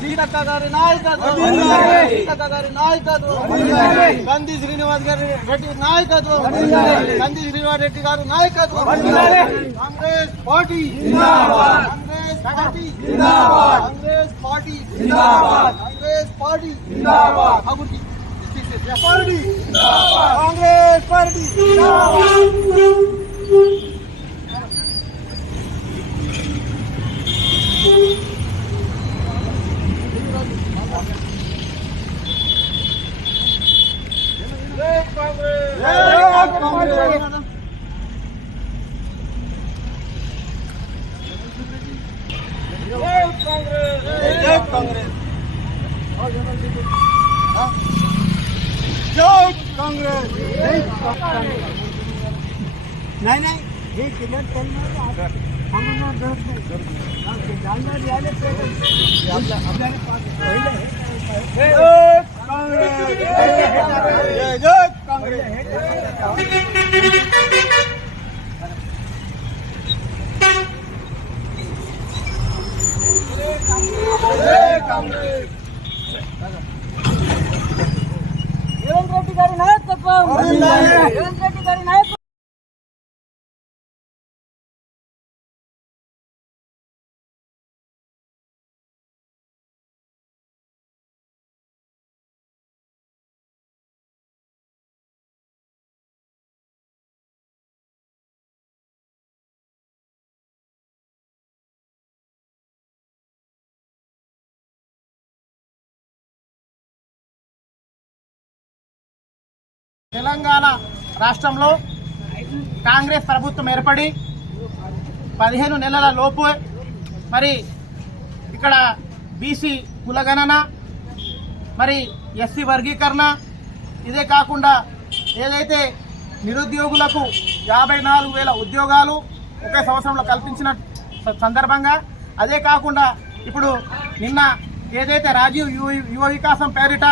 సీతక్క గారి నాయకత్వం సీతక్క గారి నాయకత్వం కంది శ్రీనివాస్ గారి రెడ్డి నాయకత్వం! కంది శ్రీనివాస్ రెడ్డి గారి నాయకత్వం! Congress party! Congress party! Congress party! Congress party! అభివృద్ధి! పార్టీ కాంగ్రెస్ नाही नाही हे केलं त्यांना आम्हाला गरज नाही जालना यायला जय काँग्रेस जय जय చేస్తాం రేవంత్ రెడ్డి గారి నాయకత్వం? రేవంత్ రెడ్డి గారి నాయకత్వం? తెలంగాణ రాష్ట్రంలో కాంగ్రెస్ ప్రభుత్వం ఏర్పడి పదిహేను నెలల లోపు మరి ఇక్కడ బీసీ కులగణన మరి ఎస్సీ వర్గీకరణ ఇదే కాకుండా ఏదైతే నిరుద్యోగులకు యాభై నాలుగు వేల ఉద్యోగాలు ఒకే సంవత్సరంలో కల్పించిన సందర్భంగా అదే కాకుండా ఇప్పుడు నిన్న ఏదైతే రాజీవ్ యువ యువ వికాసం పేరిట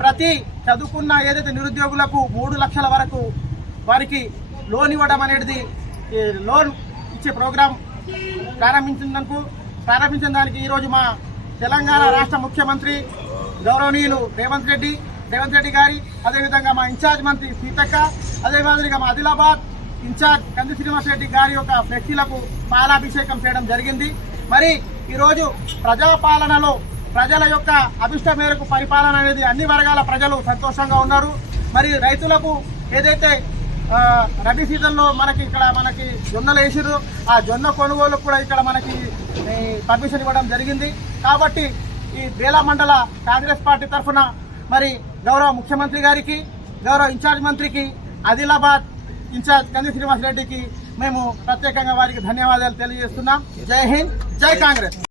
ప్రతి చదువుకున్న ఏదైతే నిరుద్యోగులకు మూడు లక్షల వరకు వారికి లోన్ ఇవ్వడం అనేది ఈ లోన్ ఇచ్చే ప్రోగ్రాం ప్రారంభించినందుకు ప్రారంభించిన దానికి ఈరోజు మా తెలంగాణ రాష్ట్ర ముఖ్యమంత్రి గౌరవనీయులు రేవంత్ రెడ్డి రేవంత్ రెడ్డి గారి అదేవిధంగా మా ఇన్ఛార్జ్ మంత్రి సీతక్క అదే మాదిరిగా మా ఆదిలాబాద్ ఇన్ఛార్జ్ కంది శ్రీనివాస్ రెడ్డి గారి యొక్క ఫ్లెక్సీలకు పాలాభిషేకం చేయడం జరిగింది. మరి ఈరోజు ప్రజాపాలనలో ప్రజల యొక్క అభిష్ట మేరకు పరిపాలన అనేది అన్ని వర్గాల ప్రజలు సంతోషంగా ఉన్నారు. మరి రైతులకు ఏదైతే రబీ సీజన్లో మనకి ఇక్కడ మనకి జొన్నలు వేసిరు ఆ జొన్న కొనుగోలు కూడా ఇక్కడ మనకి పర్మిషన్ ఇవ్వడం జరిగింది. కాబట్టి ఈ బేలా మండల కాంగ్రెస్ పార్టీ తరఫున మరి గౌరవ ముఖ్యమంత్రి గారికి గౌరవ ఇన్ఛార్జ్ మంత్రికి ఆదిలాబాద్ ఇన్ఛార్జ్ కంది శ్రీనివాస్ రెడ్డికి మేము ప్రత్యేకంగా వారికి ధన్యవాదాలు తెలియజేస్తున్నాం. జై హింద్ జై కాంగ్రెస్.